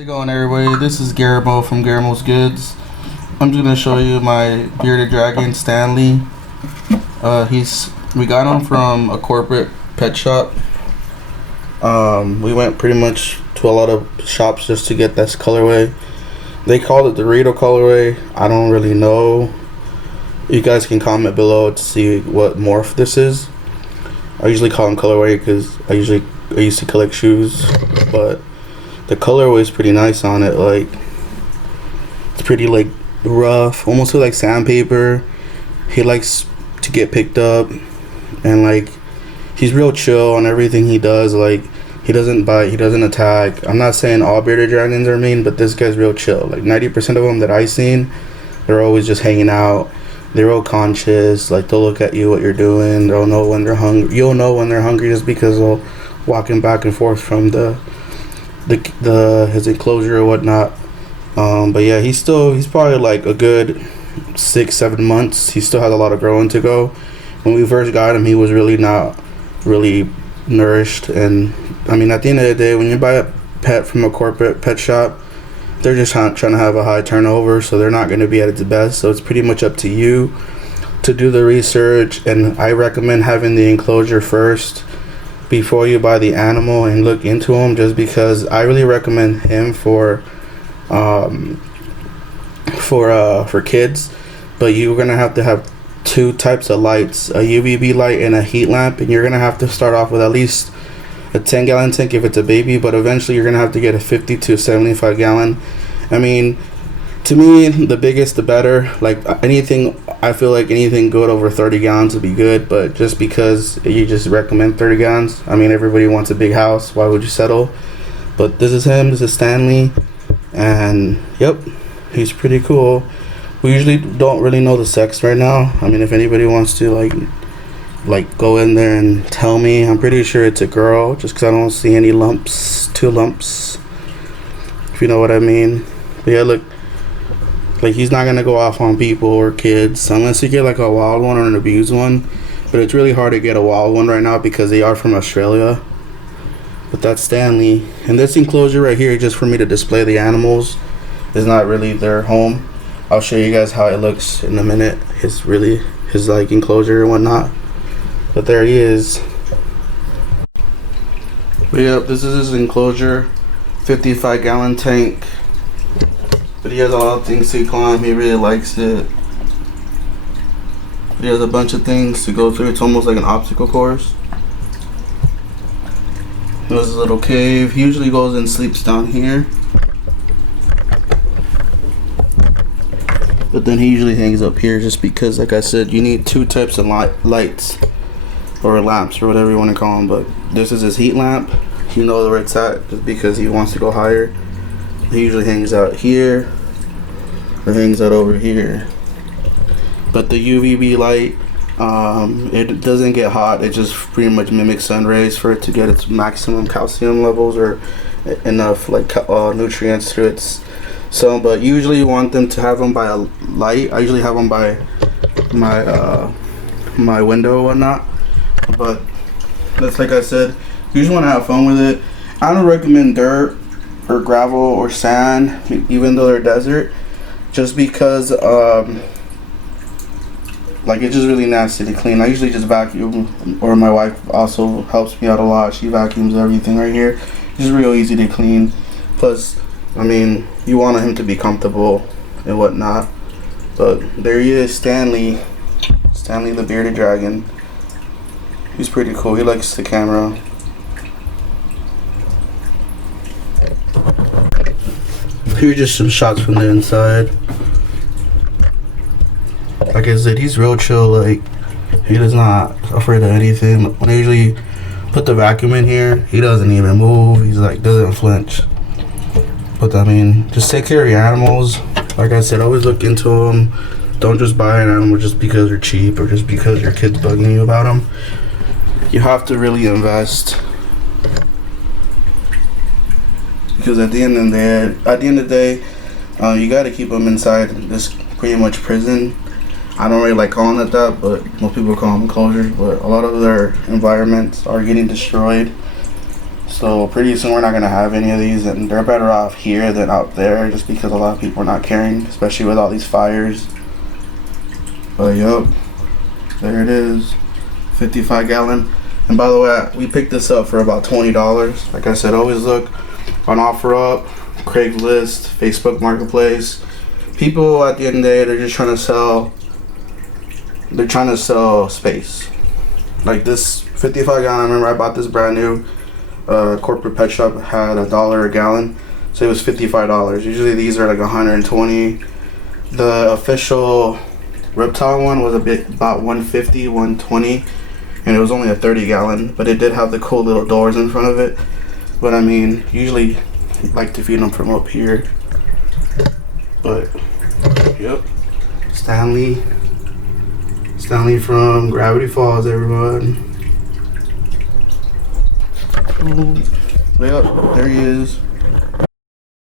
How's it going, everybody? This is Garamo from Garamo's Goods. I'm just gonna show you my bearded dragon, Stanley. We got him from a corporate pet shop. We went pretty much to a lot of shops just to get this colorway. They called it the Rito colorway. I don't really know. You guys can comment below to see what morph this is. I usually call them colorway because I used to collect shoes, but the colorway is pretty nice on it. Like, it's pretty like rough, almost like sandpaper. He likes to get picked up, and like he's real chill on everything he does. Like, he doesn't bite, he doesn't attack. I'm not saying all bearded dragons are mean, but this guy's real chill. Like 90% of them that I've seen, they're always just hanging out. They're real conscious. Like, they'll look at you what you're doing. They'll know when they're hungry. You'll know when they're hungry just because they'll walking back and forth from his enclosure or whatnot. But yeah, he's probably like a good 6-7 months. He still has a lot of growing to go. When we first got him, he was really not really nourished. And I mean, at the end of the day, when you buy a pet from a corporate pet shop, they're just trying to have a high turnover, so they're not going to be at its best. So it's pretty much up to you to do the research, and I recommend having the enclosure first before you buy the animal and look into him, just because I really recommend him for kids. But you're gonna have to have two types of lights, a UVB light and a heat lamp, and you're gonna have to start off with at least a 10-gallon tank if it's a baby, but eventually you're gonna have to get a 50 to 75 gallon. I mean, to me, the biggest the better. Like, I feel like anything good over 30 gallons would be good, but just because you just recommend 30 gallons, I mean, everybody wants a big house. Why would you settle? But this is him. This is Stanley. And, yep, he's pretty cool. We usually don't really know the sex right now. I mean, if anybody wants to, like go in there and tell me, I'm pretty sure it's a girl, just because I don't see any lumps, 2 lumps, if you know what I mean. But yeah, look. Like, he's not gonna go off on people or kids unless you get like a wild one or an abused one. But it's really hard to get a wild one right now because they are from Australia. But that's Stanley. And this enclosure right here, just for me to display the animals, is not really their home. I'll show you guys how it looks in a minute. His like enclosure and whatnot. But there he is. But yep, this is his enclosure. 55-gallon tank. But he has a lot of things to climb. He really likes it. He has a bunch of things to go through. It's almost like an obstacle course. There's a little cave. He usually goes and sleeps down here. But then he usually hangs up here just because, like I said, you need 2 types of lights. Or lamps, or whatever you want to call them. But this is his heat lamp. You know where it's at just because he wants to go higher. He usually hangs out here or hangs out over here. But the UVB light, it doesn't get hot. It just pretty much mimics sun rays for it to get its maximum calcium levels or enough like nutrients to its. So, but usually you want them to have them by a light. I usually have them by my window or whatnot. But that's, like I said, you just want to have fun with it. I don't recommend dirt or gravel or sand, even though they're desert, just because like, it's just really nasty to clean. I usually just vacuum, or my wife also helps me out a lot. She vacuums everything right here. It's just real easy to clean. Plus, I mean, you want him to be comfortable and whatnot. But there he is, Stanley the bearded dragon. He's pretty cool. He likes the camera. Here's just some shots from the inside. Like I said, he's real chill. Like, he is not afraid of anything. When I usually put the vacuum in here, he doesn't even move. He's like, doesn't flinch. But I mean, just take care of your animals. Like I said, always look into them. Don't just buy an animal just because they're cheap or just because your kid's bugging you about them. You have to really invest. Because at the end of the day, you got to keep them inside this pretty much prison. I don't really like calling it that, but most people call them enclosures. But a lot of their environments are getting destroyed. So pretty soon we're not gonna have any of these, and they're better off here than out there, just because a lot of people are not caring, especially with all these fires. But yup, there it is, 55 gallon. And by the way, we picked this up for about $20. Like I said, always look on OfferUp, Craigslist, Facebook Marketplace. People at the end of the day, they're just trying to sell. They're trying to sell space. Like this 55 gallon. I remember I bought this brand new. Corporate pet shop had $1 a gallon, so it was $55. Usually these are like 120. The official reptile one was about 150, 120, and it was only a 30 gallon. But it did have the cool little doors in front of it. But I mean, usually I like to feed them from up here. But yep, Stanley from Gravity Falls, everyone. Yep, there he is.